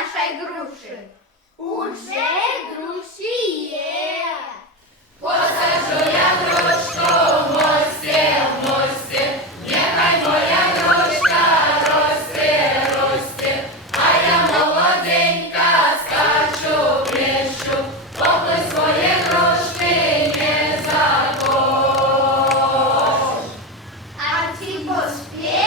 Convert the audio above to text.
нашій груші? Уже груші є. Посаджу я грушку в мості, нехай моя грушка росте, росте, а я молоденька скачу, плещу, поки своє грушки не закон. А ці поспє